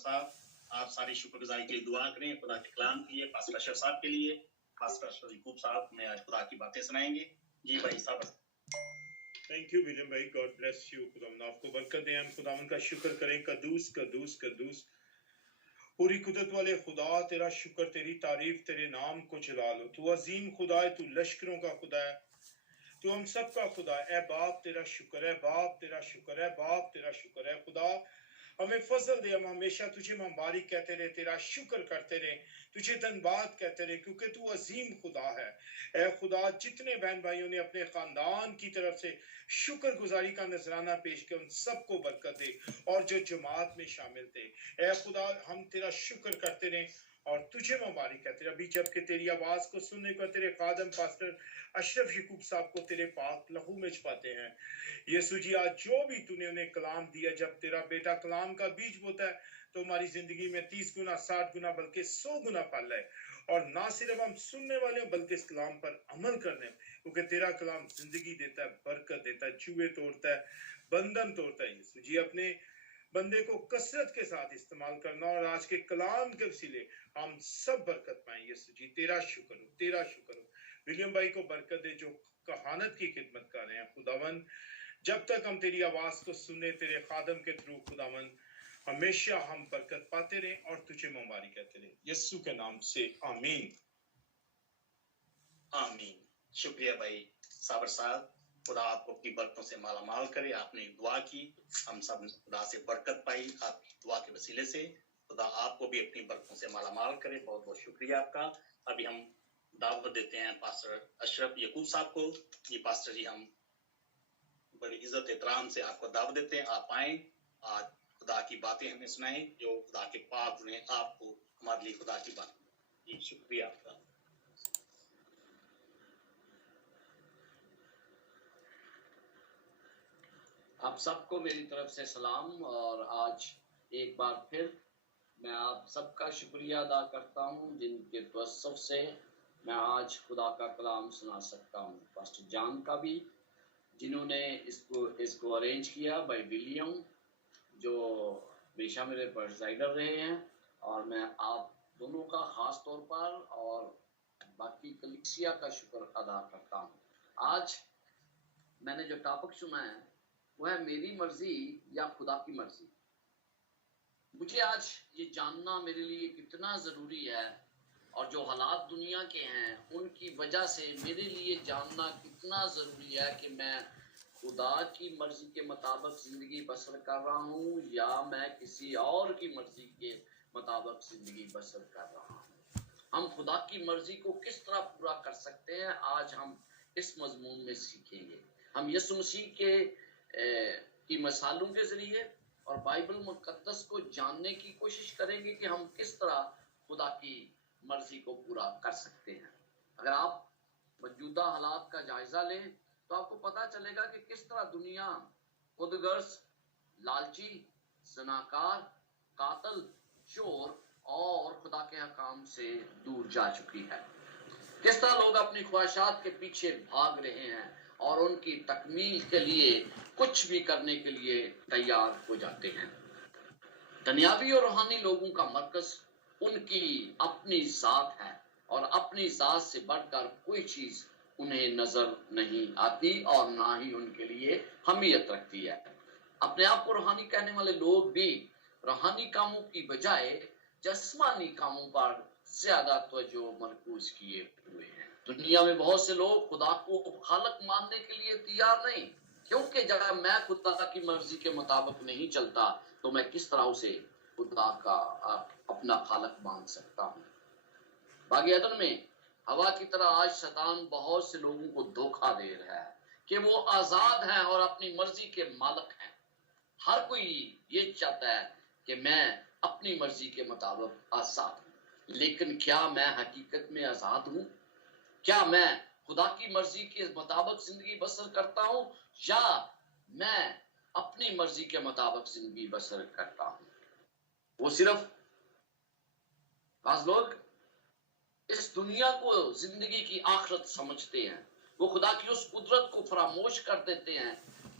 صاحب آپ ساری شکر گزاری کے لیے دعا کریں خدا کے کلام کے لیے پاسٹر اشرف صاحب کے لیے پاسٹر اشرف یعقوب صاحب ہمیں آج خدا کی باتیں سنائیں گے جی بھائی صاحب تھینک یو ولیم بھائی گاڈ بلیس یو خداوند آپ کو برکت دے ہم خداوند کا شکر کریں قدوس قدوس قدوس پوری قدرت والے خدا تیرا شکر تیری تعریف تیرے نام کو چلا لو تو عظیم خدا ہے تو لشکروں کا خدا ہے تو ہم سب کا خدا ہے اے باپ تیرا شکر ہے باپ تیرا شکر ہے باپ تیرا شکر ہے خدا ہمیں فضل دے ہم ہمیشہ تجھے مبارک کہتے رہے تیرا شکر کرتے رہے تجھے دھنباد کہتے رہے کیونکہ تو عظیم خدا ہے اے خدا جتنے بہن بھائیوں نے اپنے خاندان کی طرف سے شکر گزاری کا نذرانہ پیش کیا ان سب کو برکت دے اور جو جماعت میں شامل تھے اے خدا ہم تیرا شکر کرتے رہے اور تجھے مبارک کہتے رہے ابھی جب کہ تیری آواز کو سننے کو تیرے خادم پاسٹر اشرف یعقوب صاحب کو تیرے پاک لہو میں چھپاتے ہیں یسوع جی آج جو بھی تو نے انہیں کلام دیا جب تیرا بیٹا کلام کا بیج بوتا ہے تو ہماری زندگی میں 30 گنا 60 گنا بلکہ 100 گنا پھل ہے اور نہ صرف ہم سننے والے ہیں بلکہ اس کلام پر عمل کرنے کیونکہ تیرا کلام زندگی دیتا ہے برکت دیتا ہے چوہے توڑتا ہے بندھن توڑتا ہے یسوع جی اپنے بندے کو کثرت کے ساتھ استعمال کرنا اور آج کے کلام کے وسیلے ہم سب برکت پائیں یسوع جی تیرا شکر ہو تیرا شکر ہو ولیم بھائی کو برکت دے جو کہانت کی خدمت کر رہے ہیں خداوند جب تک ہم تیری آواز کو سنیں تیرے خادم کے تھرو خداوند ہمیشہ ہم برکت پاتے رہیں اور تجھے مبارک کہتے رہیں یسوع کے نام سے آمین آمین شکریہ بھائی صابر صاحب خدا آپ کو اپنی برکتوں سے مالا مال کرے آپ نے دعا کی ہم سب نے خدا سے برکت پائی آپ کی دعا کے وسیلے سے خدا آپ کو بھی اپنی برکتوں سے مالا مال کرے بہت بہت شکریہ آپ کا ابھی ہم دعوت دیتے ہیں پاسٹر اشرف یعقوب صاحب کو جی پاسٹر جی ہم بڑی عزت احترام سے آپ کو دعوت دیتے ہیں آپ آئیں آج خدا کی باتیں ہمیں سنائیں جو خدا کے پاک نے آپ کو ہمارے لیے خدا کی بات جی شکریہ آپ کا آپ سب کو میری طرف سے سلام اور آج ایک بار پھر میں آپ سب کا شکریہ ادا کرتا ہوں جن کے توسط سے میں آج خدا کا کلام سنا سکتا ہوں پاسٹر جان کا بھی جنہوں نے اس کو ارینج کیا بائی ولیم جو ہمیشہ میرے پریزائڈر رہے ہیں اور میں آپ دونوں کا خاص طور پر اور باقی کلیسیا کا شکر ادا کرتا ہوں آج میں نے جو ٹاپک سنا ہے وہ ہے میری مرضی یا خدا کی مرضی مجھے آج یہ جاننا میرے لیے کتنا ضروری ہے اور جو حالات دنیا کے ہیں ان کی وجہ سے میرے لیے جاننا کتنا ضروری ہے کہ میں خدا کی مرضی کے مطابق زندگی بسر کر رہا ہوں یا میں کسی اور کی مرضی کے مطابق زندگی بسر کر رہا ہوں ہم خدا کی مرضی کو کس طرح پورا کر سکتے ہیں آج ہم اس مضمون میں سیکھیں گے ہم یسوع مسیح کی مثالوں کے ذریعے اور بائبل مقدس کو جاننے کی کوشش کریں گے کہ ہم کس طرح خدا کی مرضی کو پورا کر سکتے ہیں اگر آپ موجودہ حالات کا جائزہ لیں تو آپ کو پتا چلے گا کہ کس طرح دنیا خود غرض لالچی زناکار قاتل چور اور خدا کے حکام سے دور جا چکی ہے کس طرح لوگ اپنی خواہشات کے پیچھے بھاگ رہے ہیں اور ان کی تکمیل کے لیے کچھ بھی کرنے کے لیے تیار ہو جاتے ہیں دنیاوی اور روحانی لوگوں کا مرکز ان کی اپنی ذات ہے اور اپنی ذات سے بڑھ کر کوئی چیز انہیں نظر نہیں آتی اور نہ ہی ان کے لیے اہمیت رکھتی ہے اپنے آپ کو روحانی کہنے والے لوگ بھی روحانی کاموں کی بجائے جسمانی کاموں پر زیادہ توجہ مرکوز کیے ہوئے ہیں دنیا میں بہت سے لوگ خدا کو خالق ماننے کے لیے تیار نہیں کیونکہ جب میں خدا کی مرضی کے مطابق نہیں چلتا تو میں کس طرح اسے خدا کا اپنا خالق مان سکتا ہوں باغ عدن میں ہوا کی طرح آج شیطان بہت سے لوگوں کو دھوکہ دے رہا ہے کہ وہ آزاد ہیں اور اپنی مرضی کے مالک ہیں ہر کوئی یہ چاہتا ہے کہ میں اپنی مرضی کے مطابق آزاد ہوں لیکن کیا میں حقیقت میں آزاد ہوں کیا میں خدا کی مرضی کے مطابق زندگی بسر کرتا ہوں یا میں اپنی مرضی کے مطابق زندگی بسر کرتا ہوں وہ صرف بعض لوگ اس دنیا کو زندگی کی آخرت سمجھتے ہیں وہ خدا کی اس قدرت کو فراموش کر دیتے ہیں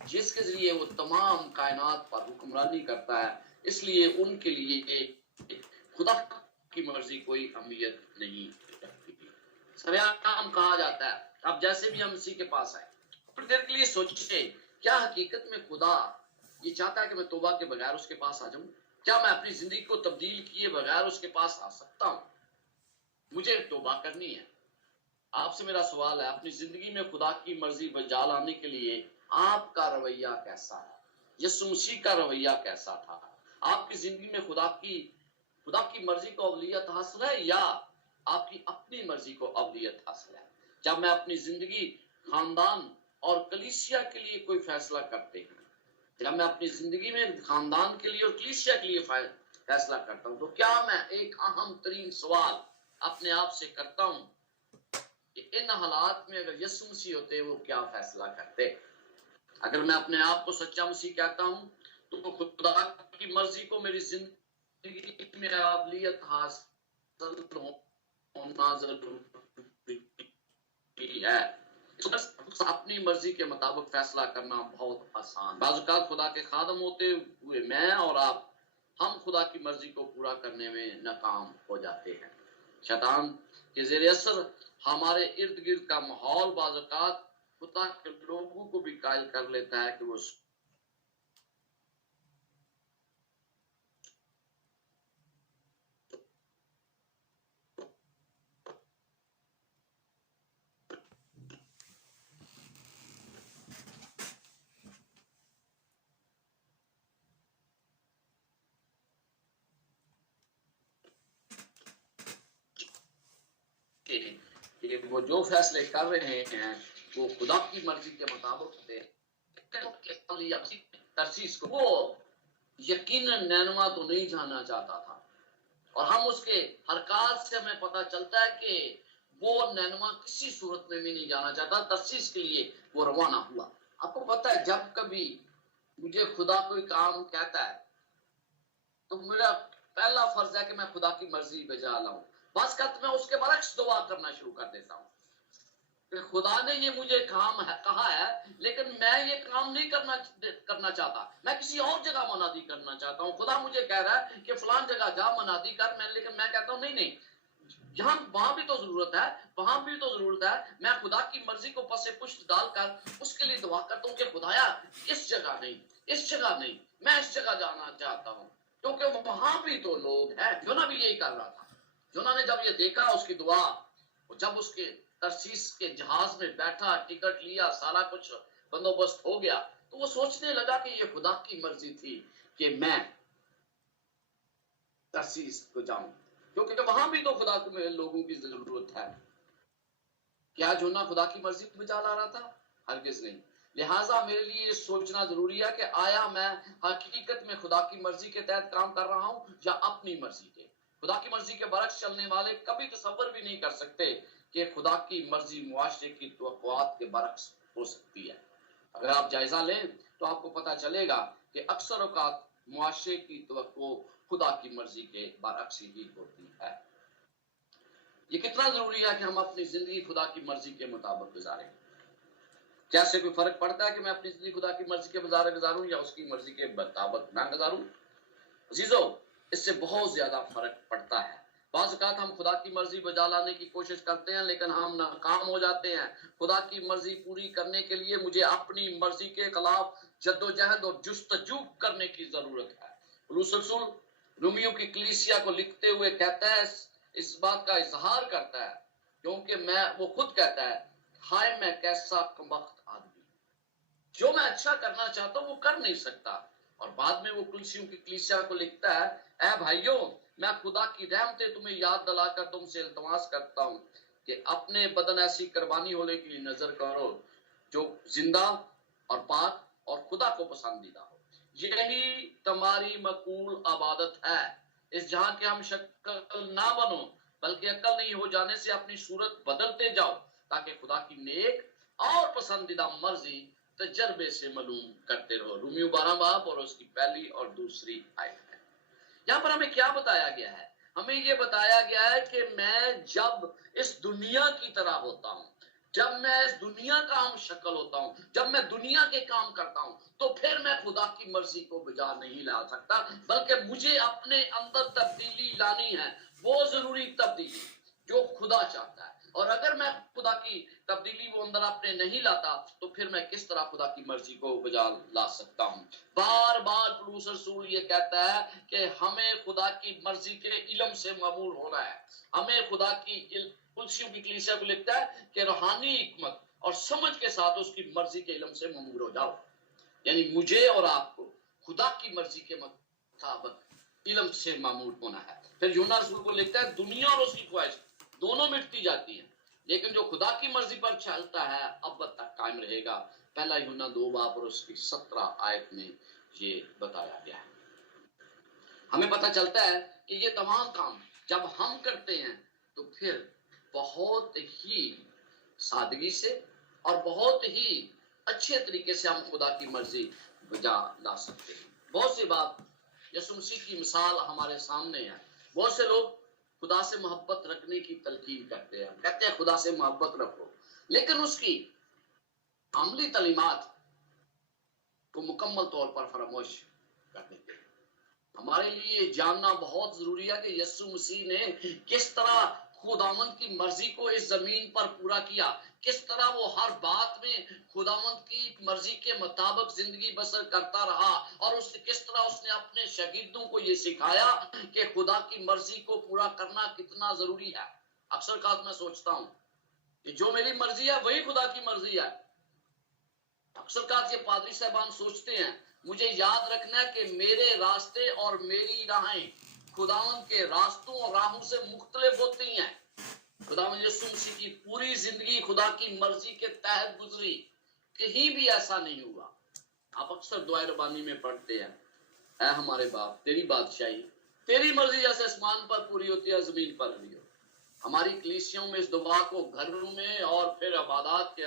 جس کے ذریعے وہ تمام کائنات پر حکمرانی کرتا ہے اس لیے ان کے لیے ایک خدا کی مرضی کوئی اہمیت نہیں رکھتی. سریعام کہا جاتا ہے اب جیسے بھی ہم مسیح کے پاس آئے پھر دیر کے لیے سوچے کیا حقیقت میں خدا یہ چاہتا ہے کہ میں توبہ کے بغیر اس کے پاس آ جاؤں؟ کیا میں اپنی زندگی کو تبدیل کیے بغیر اس کے پاس آ سکتا ہوں؟ مجھے توبہ کرنی ہے. آپ سے میرا سوال ہے اپنی زندگی میں خدا کی مرضی بجا لانے کے لیے آپ کا رویہ کیسا ہے؟ یسوع مسیح کا رویہ کیسا تھا؟ آپ کی زندگی میں خدا کی مرضی کو اولویت حاصل ہے یا آپ کی اپنی مرضی کو اولویت حاصل ہے؟ جب میں اپنی زندگی خاندان اور کلیسیا کے لیے کوئی فیصلہ کرتے ہیں، جب میں اپنی زندگی میں خاندان کے لیے اور کلیسیا کے لیے فیصلہ کرتا ہوں تو کیا میں ایک اہم ترین سوال اپنے آپ سے کرتا ہوں کہ ان حالات میں اگر یسوع مسیح ہوتے وہ کیا فیصلہ کرتے؟ اگر میں اپنے آپ کو سچا مسیح کہتا ہوں تو خدا کی مرضی کو میری زندگی میں قابلیت حاصل ہونا ضروری ہے. اپنی مرضی کے مطابق فیصلہ کرنا بہت آسان. بعض اوقات خدا کے خادم ہوتے ہوئے میں اور آپ ہم خدا کی مرضی کو پورا کرنے میں ناکام ہو جاتے ہیں. شیطان کے زیر اثر ہمارے ارد گرد کا ماحول بعض اوقات خدا کے لوگوں کو بھی قائل کر لیتا ہے کہ وہ کہ وہ جو فیصلے کر رہے ہیں وہ خدا کی مرضی کے مطابق ہوتے ہیں. ترسیس کو وہ یقیناً نینوا تو نہیں جانا چاہتا تھا اور ہم اس کے حرکات سے ہمیں پتہ چلتا ہے کہ وہ نینوا کسی صورت میں بھی نہیں جانا چاہتا. ترسیس کے لیے وہ روانہ ہوا. آپ کو پتہ ہے جب کبھی مجھے خدا کوئی کام کہتا ہے تو میرا پہلا فرض ہے کہ میں خدا کی مرضی بجا لاؤں. بس میں اس کے برعکس دعا کرنا شروع کر دیتا ہوں کہ خدا نے یہ مجھے کام کہا ہے لیکن میں یہ کام نہیں کرنا چاہتا. میں کسی اور جگہ منادی کرنا چاہتا ہوں. خدا مجھے کہہ رہا ہے کہ فلان جگہ جا منادی کر لیکن میں کہتا ہوں نہیں یہاں وہاں بھی تو ضرورت ہے وہاں بھی تو ضرورت ہے. میں خدا کی مرضی کو پس پشت ڈال کر اس کے لیے دعا کرتا ہوں کہ خدایا اس جگہ نہیں میں اس جگہ جانا چاہتا ہوں کیونکہ وہاں بھی تو لوگ ہیں. یونا بھی یہی کر رہا تھا. یونا نے جب یہ دیکھا اس کی دعا جب اس کے ترسیس کے جہاز میں بیٹھا ٹکٹ لیا سارا کچھ بندوبست ہو گیا تو وہ سوچنے لگا کہ یہ خدا کی مرضی تھی کہ میں ترسیس کو جاؤں کیونکہ وہاں بھی تو خدا کو لوگوں کی ضرورت ہے. کیا یونا خدا کی مرضی بجا لا رہا تھا؟ ہرگز نہیں. لہٰذا میرے لیے یہ سوچنا ضروری ہے کہ آیا میں حقیقت میں خدا کی مرضی کے تحت کام کر رہا ہوں یا اپنی مرضی کے. خدا کی مرضی کے برعکس چلنے والے کبھی تصور بھی نہیں کر سکتے کہ خدا کی مرضی معاشرے کی توقعات کے برعکس ہو سکتی ہے. اگر آپ جائزہ لیں تو آپ کو پتہ چلے گا کہ اکثر اوقات معاشرے کی توقع خدا کی مرضی کے برعکس ہی ہوتی ہے. یہ کتنا ضروری ہے کہ ہم اپنی زندگی خدا کی مرضی کے مطابق گزاریں. کیا سے کوئی فرق پڑتا ہے کہ میں اپنی زندگی خدا کی مرضی کے مطابق گزاروں یا اس کی مرضی کے مطابق نہ گزاروں؟ عزیزو اس سے بہت زیادہ فرق پڑتا ہے. بعض اوقات ہم خدا کی مرضی بجا لانے کی کوشش کرتے ہیں لیکن ہم ناکام ہو جاتے ہیں. خدا کی مرضی پوری کرنے کے لیے مجھے اپنی مرضی کے خلاف جدوجہد اور جستجو کرنے کی ضرورت ہے. پولس رسول رومیوں کی کلیسیا کو لکھتے ہوئے کہتا ہے اس بات کا اظہار کرتا ہے کیونکہ وہ خود کہتا ہے ہائے میں کیسا کمبخت آدمی جو میں اچھا کرنا چاہتا ہوں وہ کر نہیں سکتا. اور بعد میں وہ کلیسیا کو لکھتا ہے اے بھائیوں میں خدا کی رحمتیں تمہیں یاد دلا کر تم سے التماس کرتا ہوں کہ اپنے بدن ایسی قربانی ہونے کے لیے نظر کرو جو زندہ اور پاک اور خدا کو پسندیدہ ہو. یہی تمہاری مقبول عبادت ہے. اس جہاں کے ہم شکل نہ بنو بلکہ عقل نہیں ہو جانے سے اپنی صورت بدلتے جاؤ تاکہ خدا کی نیک اور پسندیدہ مرضی تجربے سے معلوم کرتے رہو. رومیو 12 باب اور اس کی پہلی اور دوسری آیت ہے. یہاں پر ہمیں کیا بتایا گیا ہے؟ ہمیں یہ بتایا گیا ہے کہ میں جب اس دنیا کی طرح ہوتا ہوں جب میں اس دنیا کا ہم شکل ہوتا ہوں، جب میں دنیا کے کام کرتا ہوں، تو پھر میں خدا کی مرضی کو بجا نہیں لا سکتا، بلکہ مجھے اپنے اندر تبدیلی لانی ہے، وہ ضروری تبدیلی جو خدا چاہتا ہے۔ اور اگر میں خدا کی تبدیلی وہ اندر اپنے نہیں لاتا، تو پھر میں کس طرح خدا کی مرضی کو بجا لا سکتا ہوں؟ بار بار پولس رسول یہ کہتا ہے کہ ہمیں خدا کی مرضی کے علم سے معمور ہونا ہے، ہمیں خدا کی کلسیوں کی کلیسیا کو لکھتا ہے کہ روحانی حکمت اور سمجھ کے ساتھ اس کی مرضی کے علم سے معمور ہو جاؤ، یعنی مجھے اور آپ کو خدا کی مرضی کے مطابق علم سے معمور ہونا ہے۔ پھر یوحنا رسول کو لکھتا ہے دنیا اور اس کی خواہش دونوں مٹتی جاتی ہیں، لیکن جو خدا کی مرضی پر چلتا ہے ابد تک قائم رہے گا۔ پہلا یوحنا 2 باب اور اس کی 17 آیت میں یہ بتایا گیا ہے۔ ہمیں پتہ چلتا ہے کہ یہ تمام کام جب ہم کرتے ہیں تو پھر بہت ہی سادگی سے اور بہت ہی اچھے طریقے سے ہم خدا کی مرضی بجا لا سکتے ہیں۔ بہت سی بات یسوع مسیح کی مثال ہمارے سامنے ہے۔ بہت سے لوگ خدا سے محبت رکھنے کی تلقین کرتے ہیں، کہتے ہیں خدا سے محبت رکھو، لیکن اس کی عملی تعلیمات کو مکمل طور پر فراموش کر دیتے ہیں۔ ہمارے لیے یہ جاننا بہت ضروری ہے کہ یسوع مسیح نے کس طرح خداوند کی مرضی کو اس زمین پر پورا کیا، کس طرح وہ ہر بات میں خداوند کی مرضی کے مطابق زندگی بسر کرتا رہا، اور کس طرح اس نے اپنے شاگردوں کو یہ سکھایا کہ خدا کی مرضی کو پورا کرنا کتنا ضروری ہے۔ اکثر اوقات میں سوچتا ہوں کہ جو میری مرضی ہے وہی خدا کی مرضی ہے۔ اکثر اوقات یہ پادری صاحبان سوچتے ہیں مجھے یاد رکھنا ہے کہ میرے راستے اور میری راہیں خداوند کے راستوں اور راہوں سے مختلف ہوتی ہیں۔ خداوند یسوع مسیح کی پوری زندگی خدا کی مرضی کے تحت گزری، کہیں بھی ایسا نہیں ہوا۔ آپ اکثر دعائے ربانی میں پڑھتے ہیں اے ہمارے باپ تیری بادشاہی تیری مرضی جیسے آسمان پر پوری ہوتی ہے زمین پر بھی ہو۔ ہماری کلیسیوں میں اس دعا کو گھروں میں اور پھر عبادات کے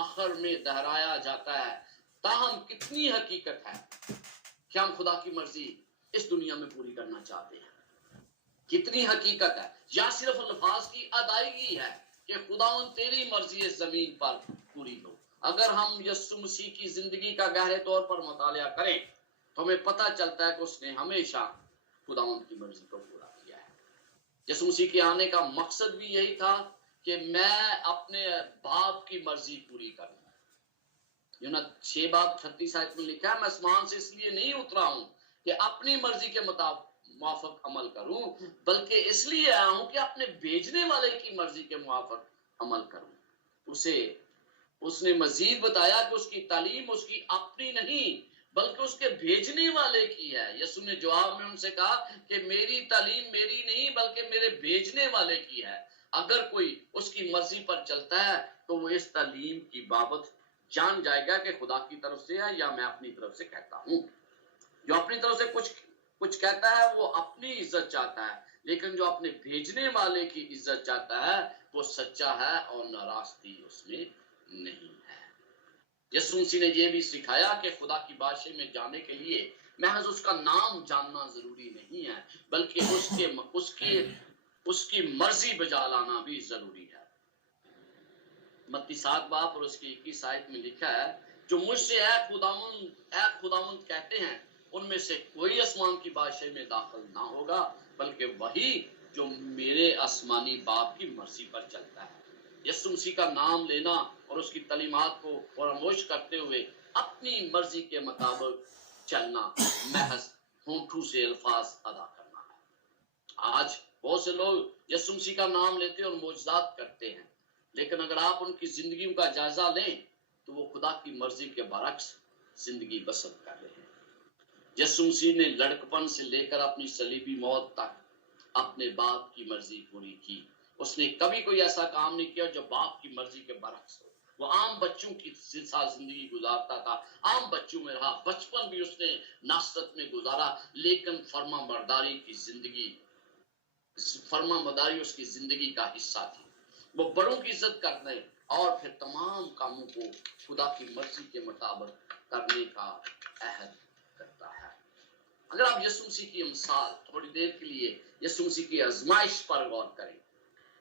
آخر میں دہرایا جاتا ہے۔ تاہم کتنی حقیقت ہے کہ ہم خدا کی مرضی اس دنیا میں پوری کرنا چاہتے ہیں؟ کتنی حقیقت ہے یا صرف الفاظ کی ادائیگی ہے کہ خداوند تیری مرضی اس زمین پر پوری ہو؟ اگر ہم یسوع مسیح کی زندگی کا گہرے طور پر مطالعہ کریں تو ہمیں پتہ چلتا ہے کہ اس نے ہمیشہ خداوند کی مرضی کو پورا کیا ہے۔ یسوع مسیح کے آنے کا مقصد بھی یہی تھا کہ میں اپنے باپ کی مرضی پوری کروں۔ یوحنا 6 باب 38 آیت میں لکھا ہے میں آسمان سے اس لیے نہیں اترا ہوں کہ اپنی مرضی کے موافق عمل کروں، بلکہ اس لیے آیا ہوں کہ اپنے بھیجنے والے کی مرضی کے موافق عمل کروں۔ اس نے مزید بتایا کہ اس کی تعلیم اس کی اپنی نہیں بلکہ اس کے بھیجنے والے کی ہے۔ یسوع نے جواب میں ان سے کہا کہ میری تعلیم میری نہیں بلکہ میرے بھیجنے والے کی ہے۔ اگر کوئی اس کی مرضی پر چلتا ہے تو وہ اس تعلیم کی بابت جان جائے گا کہ خدا کی طرف سے ہے یا میں اپنی طرف سے کہتا ہوں۔ جو اپنی طرف سے کچھ کہتا ہے وہ اپنی عزت چاہتا ہے، لیکن جو اپنے بھیجنے والے کی عزت چاہتا ہے وہ سچا ہے اور ناراستی اس میں نہیں ہے۔ یسوع مسیح نے یہ بھی سکھایا کہ خدا کی بادشاہی میں جانے کے لیے محض اس کا نام جاننا ضروری نہیں ہے بلکہ اس کی مرضی بجا لانا بھی ضروری ہے۔ متی 7 باب اور اس کی 21 آیت میں لکھا ہے جو مجھ سے اے خداوند کہتے ہیں ان میں سے کوئی آسمان کی بادشاہی میں داخل نہ ہوگا بلکہ وہی جو میرے آسمانی باپ کی مرضی پر چلتا ہے۔ یسوع مسیح کا نام لینا اور اس کی تعلیمات کو فراموش کرتے ہوئے اپنی مرضی کے مطابق چلنا محض ہونٹوں سے الفاظ ادا کرنا ہے۔ آج بہت سے لوگ یسوع مسیح کا نام لیتے اور معجزات کرتے ہیں، لیکن اگر آپ ان کی زندگیوں کا جائزہ لیں تو وہ خدا کی مرضی کے برعکس زندگی بسر کر رہے ہیں۔ یسوع مسیح نے لڑکپن سے لے کر اپنی صلیبی موت تک اپنے باپ کی مرضی پوری کی۔ اس نے کبھی کوئی ایسا کام نہیں کیا جو باپ کی مرضی کے برعکس ہو۔ وہ عام بچوں کی ساتھ زندگی گزارتا تھا، عام بچوں میں رہا، بچپن بھی اس نے ناصرت میں گزارا، لیکن فرما برداری اس کی زندگی کا حصہ تھی۔ وہ بڑوں کی عزت کرنے اور پھر تمام کاموں کو خدا کی مرضی کے مطابق کرنے کا عہد کرتا ہے۔ اگر آپ یسوع مسیح کی مثال تھوڑی دیر کے لیے یسوع مسیح کی آزمائش پر غور کریں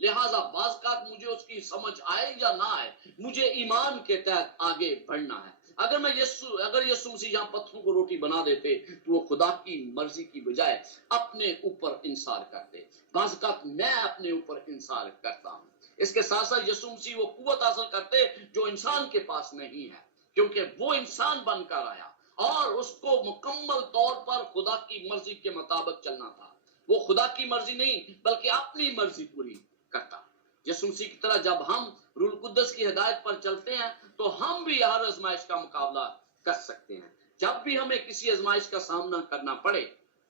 لہٰذا بعض اوقات مجھے اس کی سمجھ آئے یا نہ آئے، مجھے ایمان کے تحت آگے بڑھنا ہے۔ اگر یسوع مسیح یہاں پتھروں کو روٹی بنا دیتے تو وہ خدا کی مرضی کی بجائے اپنے اوپر انحصار کرتے۔ بعض اوقات میں اپنے اوپر انحصار کرتا ہوں۔ اس کے ساتھ ساتھ یسوع مسیح وہ قوت حاصل کرتے جو انسان کے پاس نہیں ہے، کیونکہ وہ انسان بن کر آیا اور اس کو مکمل طور پر خدا کی مرضی کے مطابق چلنا تھا۔ وہ خدا کی مرضی نہیں بلکہ اپنی مرضی پوری کرتا۔ یسوع مسیح کی طرح جب ہم روح القدس کی ہدایت پر چلتے ہیں تو ہم بھی ہر آزمائش کا مقابلہ کر سکتے ہیں۔ جب بھی ہمیں کسی آزمائش کا سامنا کرنا پڑے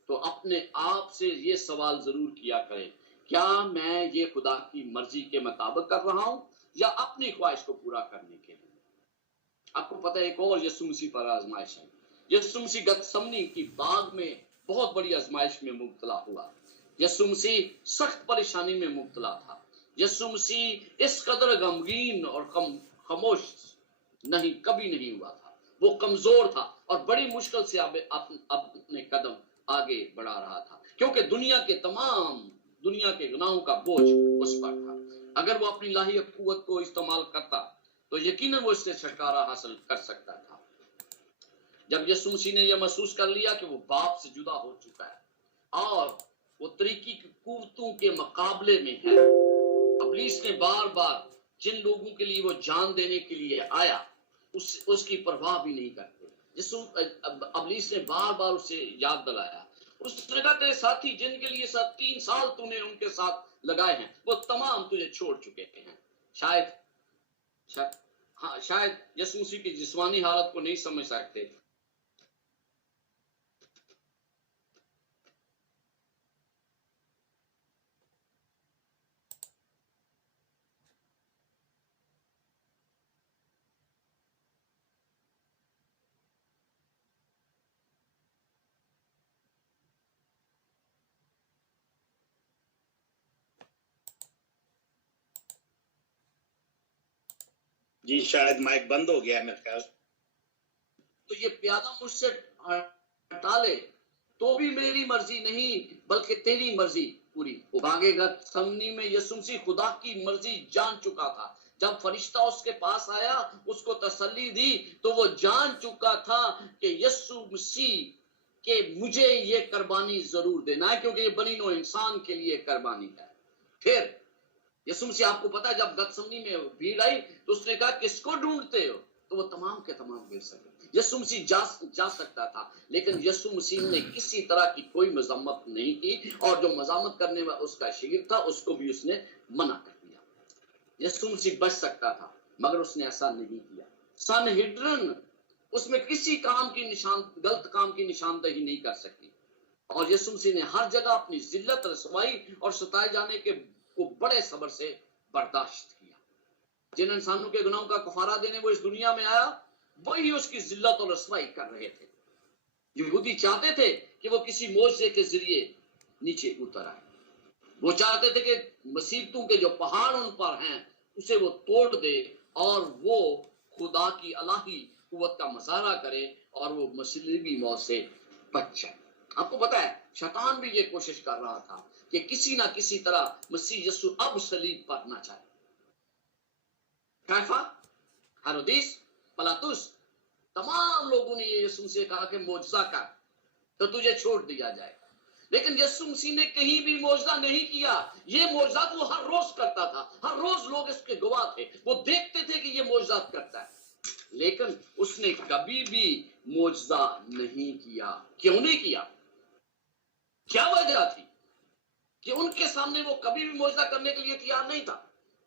تو اپنے آپ سے یہ سوال ضرور کیا کریں، کیا میں یہ خدا کی مرضی کے مطابق کر رہا ہوں یا اپنی خواہش کو پورا کرنے کے لیے؟ آپ کو پتہ ہے ایک اور یسوع مسیح پر آزمائش ہے۔ یسوع مسیح گتسمنی کی باغ میں بہت بڑی آزمائش میں مبتلا ہوا۔ یسوع مسیح سخت پریشانی میں مبتلا تھا۔ یسوع مسیح اس قدر غمگین اور خاموش کبھی نہیں ہوا تھا۔ وہ کمزور تھا اور بڑی مشکل سے اپنے قدم آگے بڑھا رہا تھا، کیونکہ دنیا کے گناہوں کا بوجھ اس پر تھا۔ اگر وہ اپنی الہی قوت کو استعمال کرتا تو یقیناً وہ اس سے چھٹکارا حاصل کر سکتا تھا۔ جب یسوع مسیح نے یہ محسوس کر لیا کہ وہ باپ سے جدا ہو چکا ہے اور وہ طریقی کی قوتوں کے مقابلے میں ہے، ابلیس نے بار بار جن لوگوں کے لیے وہ جان دینے کے لیے آیا اس کی پرواہ بھی نہیں کرتے۔ ابلیس نے بار بار اسے یاد دلایا، اس نے کہا تیرے ساتھی جن کے لیے 3 سال تو نے ان کے ساتھ لگائے ہیں وہ تمام تجھے چھوڑ چکے ہیں۔ شاید یسوع مسیح کی جسمانی حالت کو نہیں سمجھ سکتے۔ جی شاید مائک بند ہو گیا ہے میرے خیال۔ تو یہ پیالہ مجھ سے ہٹا لے تو بھی میری مرضی نہیں بلکہ تیری مرضی پوری ہو۔ باغ گتسمنی میں یسوع مسیح خدا کی مرضی جان چکا تھا۔ جب فرشتہ اس کے پاس آیا اس کو تسلی دی تو وہ جان چکا تھا کہ یسوع مسیح کہ مجھے یہ قربانی ضرور دینا ہے، کیونکہ یہ بنی نوع انسان کے لیے قربانی ہے۔ پھر یسوع مسیح آپ کو پتا جب گتسمنی میں بھیڑ آئی تو اس نے کہا کس کو ڈھونڈتے ہو، تو وہ تمام کے تمام گر سکے۔ یسوع مسیح جا سکتا تھا، لیکن یسوع مسیح نے کسی طرح کی کوئی مذمت نہیں کی، اور جو مذمت کرنے والا اس کا شاگرد تھا اس کو بھی اس نے منع کر دیا۔ یسوع مسیح بچ سکتا تھا مگر اس نے ایسا نہیں کیا۔ سنہدرین اس میں کسی غلط کام کی نشاندہی نہیں کر سکتی، اور یسوع مسیح نے ہر جگہ اپنی ذلت، رسوائی اور ستائے جانے کو بڑے صبر سے برداشت کیا۔ جن انسانوں کے گناہوں کا کفارہ دینے وہ اس دنیا میں آیا وہی اس کی ذلت اور رسوائی کر رہے تھے۔ یہودی چاہتے تھے کہ وہ کسی معجزے کے ذریعے نیچے اتر آئے۔ وہ چاہتے تھے کہ مصیبتوں کے جو پہاڑ ان پر ہیں اسے وہ توڑ دے اور وہ خدا کی الہی قوت کا مظاہرہ کرے اور وہ مصلیبی موت سے بچ جائے۔ آپ کو پتا ہے شیطان بھی یہ کوشش کر رہا تھا کہ کسی نہ کسی طرح مسیح یسوع اب صلیب پر نہ جائے۔ کیفا، ہیرودیس، پلاطس، تمام لوگوں نے یہ یسوع سے کہا کہ معجزہ کر تو تجھے چھوڑ دیا جائے گا، لیکن یسوع مسیح نے کہیں بھی معجزہ نہیں کیا۔ یہ معجزات وہ ہر روز کرتا تھا، ہر روز لوگ اس کے گواہ تھے، وہ دیکھتے تھے کہ یہ معجزات کرتا ہے، لیکن اس نے کبھی بھی معجزہ نہیں کیا۔ کیوں نہیں کیا؟ کیا وجہ تھی کہ ان کے سامنے وہ کبھی بھی معجزہ کرنے کے لیے تیار نہیں تھا؟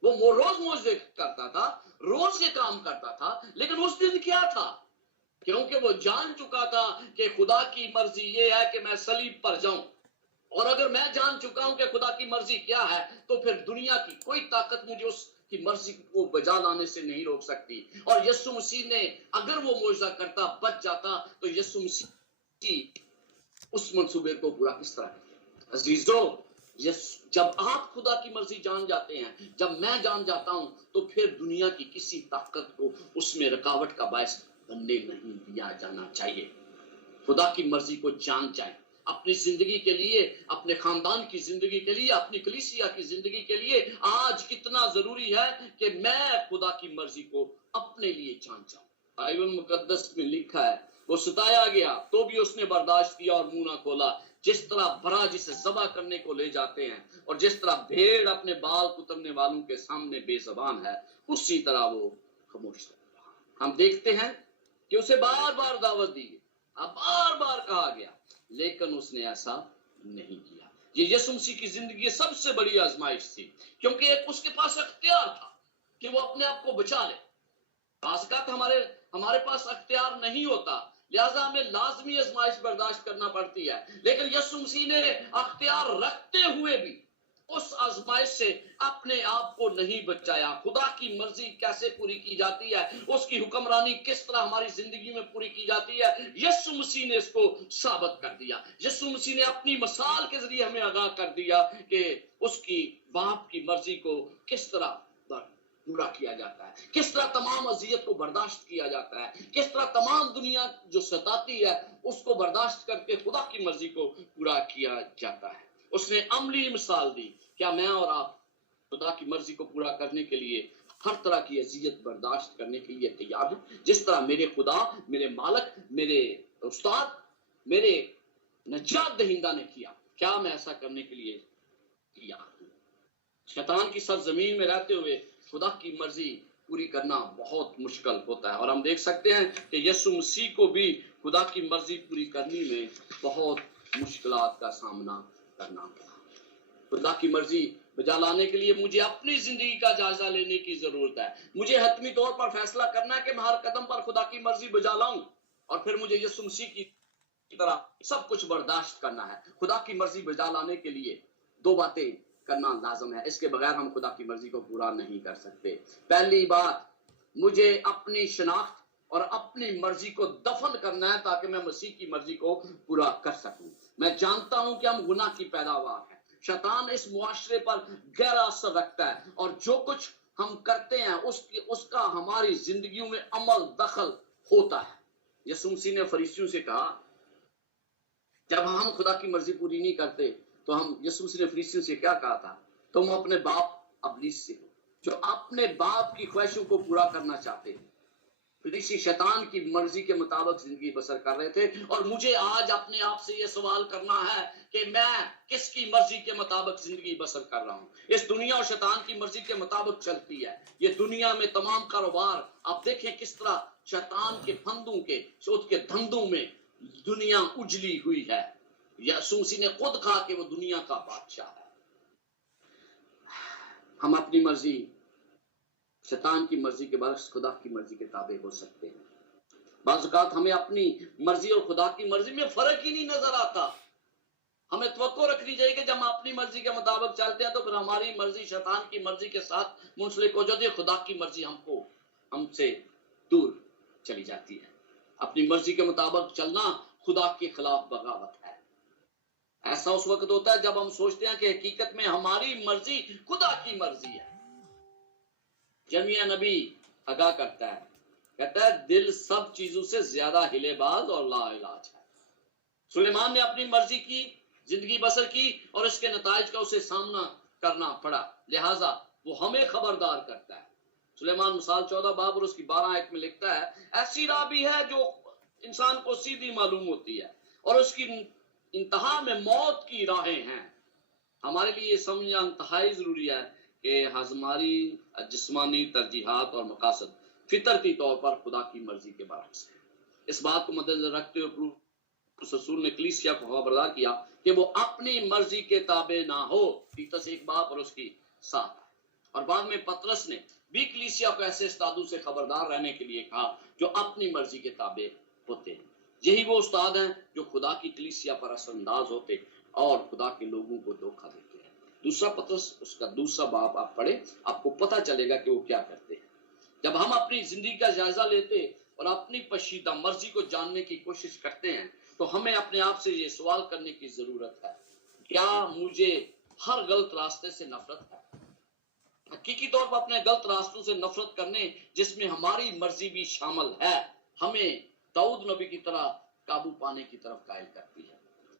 وہ روز معجزے کرتا تھا، روز کے کام کرتا تھا، لیکن اس دن کیا تھا؟ کیونکہ وہ جان چکا تھا کہ خدا کی مرضی یہ ہے کہ میں صلیب پر جاؤں، اور اگر میں جان چکا ہوں کہ خدا کی مرضی کیا ہے تو پھر دنیا کی کوئی طاقت مجھے اس کی مرضی کو بجا لانے سے نہیں روک سکتی۔ اور یسوع مسیح نے اگر وہ معجزہ کرتا بچ جاتا تو یسوع مسیح اس منصوبے کو پورا کس طرح کرتا؟ عزیزو، جب آپ خدا کی مرضی جان جاتے ہیں، جب میں جان جاتا ہوں، تو پھر دنیا کی کسی طاقت کو اس میں رکاوٹ کا باعث بننے نہیں دیا جانا چاہیے۔ خدا کی مرضی کو جان جائیں، اپنی زندگی کے لیے، اپنے خاندان کی زندگی کے لیے، اپنی کلیسیا کی زندگی کے لیے آج کتنا ضروری ہے کہ میں خدا کی مرضی کو اپنے لیے جان جاؤں۔ بائبل مقدس میں لکھا ہے وہ ستایا گیا تو بھی اس نے برداشت کیا اور منہ نہ کھولا۔ جس طرح برا جسے ذبح کرنے کو لے جاتے ہیں اور جس طرح بھیڑ اپنے بال کترنے والوں کے سامنے بے زبان ہے، اسی طرح وہ خاموش رہا۔ ہم دیکھتے ہیں کہ اسے بار بار دعوت دی گئی، بار بار کہا گیا، لیکن اس نے ایسا نہیں کیا۔ یہ یسوع مسیح کی زندگی کی سب سے بڑی آزمائش تھی، کیونکہ اس کے پاس اختیار تھا کہ وہ اپنے آپ کو بچا لے۔ بعض اوقات ہمارے پاس اختیار نہیں ہوتا، لہذا ہمیں لازمی آزمائش برداشت کرنا پڑتی ہے، لیکن یسوع مسیح نے اختیار رکھتے ہوئے بھی اس آزمائش سے اپنے آپ کو نہیں بچایا۔ خدا کی مرضی کیسے پوری کی جاتی ہے، اس کی حکمرانی کس طرح ہماری زندگی میں پوری کی جاتی ہے، یسوع مسیح نے اس کو ثابت کر دیا۔ یسوع مسیح نے اپنی مثال کے ذریعے ہمیں آگاہ کر دیا کہ اس کی باپ کی مرضی کو کس طرح پورا کیا جاتا ہے، کس طرح تمام اذیت کو برداشت کیا جاتا ہے، کس طرح تمام دنیا جو ستاتی ہے اس کو برداشت کر کے خدا کی مرضی کو پورا کیا جاتا ہے۔ اس نے عملی مثال دی۔ کیا میں اور آپ خدا کی مرضی کو پورا کرنے کے لیے ہر طرح کی اذیت برداشت کرنے کے لیے تیار ہیں؟ جس طرح میرے خدا، میرے مالک، میرے استاد، میرے نجات دہندہ نے کیا، کیا میں ایسا کرنے کے لیے تیار ہوں؟ شیطان کی سرزمین میں رہتے ہوئے خدا کی مرضی پوری کرنا بہت مشکل ہوتا ہے، اور ہم دیکھ سکتے ہیں کہ یسوع مسیح کو بھی خدا کی مرضی پوری کرنے میں بہت مشکلات کا سامنا کرنا پڑا۔ خدا کی مرضی بجا لانے کے لیے مجھے اپنی زندگی کا جائزہ لینے کی ضرورت ہے۔ مجھے حتمی طور پر فیصلہ کرنا ہے کہ میں ہر قدم پر خدا کی مرضی بجا لاؤں، اور پھر مجھے یسوع مسیح کی طرح سب کچھ برداشت کرنا ہے۔ خدا کی مرضی بجا لانے کے لیے دو باتیں کرنا لازم ہے، اس کے بغیر ہم خدا کی مرضی کو پورا نہیں کر سکتے۔ پہلی بات، مجھے اپنی شناخت اور اپنی مرضی کو دفن کرنا ہے تاکہ میں مسیح کی مرضی کو پورا کر سکوں۔ میں جانتا ہوں کہ ہم گناہ کی پیداوار ہیں، شیطان اس معاشرے پر گہرا اثر رکھتا ہے، اور جو کچھ ہم کرتے ہیں اس کا ہماری زندگیوں میں عمل دخل ہوتا ہے۔ یسوع مسیح نے فریسیوں سے کہا، جب ہم خدا کی مرضی پوری نہیں کرتے تو ہم، یسوع مسیح نے فریسیوں سے کیا کہا تھا؟ تم اپنے باپ ابلیس سے ہو جو اپنے باپ کی خواہشوں کو پورا کرنا چاہتے ہیں۔ فریسی شیطان کی مرضی کے مطابق زندگی بسر کر رہے تھے، اور مجھے آج اپنے آپ سے یہ سوال کرنا ہے کہ میں کس کی مرضی کے مطابق زندگی بسر کر رہا ہوں؟ اس دنیا اور شیطان کی مرضی کے مطابق چلتی ہے یہ دنیا میں تمام کاروبار۔ آپ دیکھیں کس طرح شیطان کے پھندوں کے سود کے دھندوں میں دنیا اجلی ہوئی ہے۔ یسوع مسیح نے خود کہا کہ وہ دنیا کا بادشاہ ہے۔ ہم اپنی مرضی، شیطان کی مرضی کے برعکس خدا کی مرضی کے تابع ہو سکتے ہیں۔ بعض اوقات ہمیں اپنی مرضی اور خدا کی مرضی میں فرق ہی نہیں نظر آتا۔ ہمیں توقع رکھنی چاہیے کہ جب ہم اپنی مرضی کے مطابق چلتے ہیں تو پھر ہماری مرضی شیطان کی مرضی کے ساتھ منسلک ہو جاتی ہے، خدا کی مرضی ہم سے دور چلی جاتی ہے۔ اپنی مرضی کے مطابق چلنا خدا کے خلاف بغاوت ہے۔ ایسا اس وقت ہوتا ہے جب ہم سوچتے ہیں کہ حقیقت میں ہماری مرضی خدا کی مرضی ہے۔ جرمیہ نبی آگاہ کرتا ہے، کہتا ہے دل سب چیزوں سے زیادہ ہلے باز اور لا علاج ہے۔ سلیمان نے اپنی مرضی کی زندگی بسر کی اور اس کے نتائج کا اسے سامنا کرنا پڑا، لہٰذا وہ ہمیں خبردار کرتا ہے۔ سلیمان مثال 14 باب اور اس کی 12 آیت میں لکھتا ہے، ایسی راہ بھی ہے جو انسان کو سیدھی معلوم ہوتی ہے اور اس کی انتہا میں موت کی راہیں ہیں۔ ہمارے لیے یہ سمجھنا انتہائی ضروری ہے کہ ہماری جسمانی ترجیحات اور مقاصد فطرتی طور پر خدا کی مرضی کے برعکس ہے۔ اس بات کو مد نظر رکھتے ہوئے پولس رسول نے کلیسیا کو خبردار کیا کہ وہ اپنی مرضی کے تابع نہ ہو، تیتس 1 باب اور اس کی 7۔ اور بعد میں پطرس نے بھی کلیسیا کو ایسے استادوں سے خبردار رہنے کے لیے کہا جو اپنی مرضی کے تابع ہوتے ہیں۔ یہی وہ استاد ہیں جو خدا کی کلیسیا پر اثر انداز ہوتے اور خدا کے لوگوں کو دھوکہ دیتے ہیں۔ دوسرا پطرس اس کا 2 باب آپ پڑھیں، آپ کو پتہ چلے گا کہ وہ کیا کرتے ہیں۔ جب ہم اپنی زندگی کا جائزہ لیتے اور اپنی پشیدہ مرضی کو جاننے کی کوشش کرتے ہیں تو ہمیں اپنے آپ سے یہ سوال کرنے کی ضرورت ہے، کیا مجھے ہر غلط راستے سے نفرت ہے؟ حقیقی طور پر اپنے غلط راستوں سے نفرت کرنے جس میں ہماری مرضی بھی شامل ہے ہمیں داؤد نبی کی طرح قابو پانے کی طرف قائل کرتی ہے۔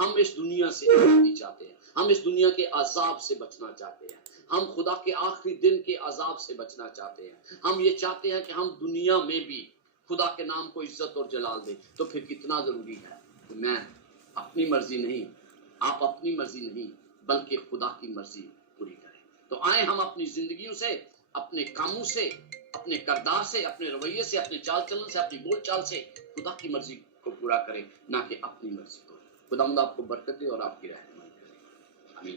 ہم اس دنیا سے آزادی چاہتے ہیں، ہم اس دنیا کے عذاب سے بچنا چاہتے ہیں، ہم خدا کے آخری دن کے عذاب سے بچنا چاہتے ہیں، ہم یہ چاہتے ہیں کہ ہم دنیا میں بھی خدا کے نام کو عزت اور جلال دیں۔ تو پھر کتنا ضروری ہے کہ میں اپنی مرضی نہیں، آپ اپنی مرضی نہیں، بلکہ خدا کی مرضی پوری کریں۔ تو آئیں ہم اپنی زندگیوں سے، اپنے کاموں سے، اپنے کردار سے، اپنے رویے سے، اپنے چال چلن سے، اپنی بول چال سے خدا کی مرضی کو پورا کریں، نہ کہ اپنی مرضی کو۔ خداوند آپ کو برکت دے اور آپ کی رہنمائی کرے، آمین۔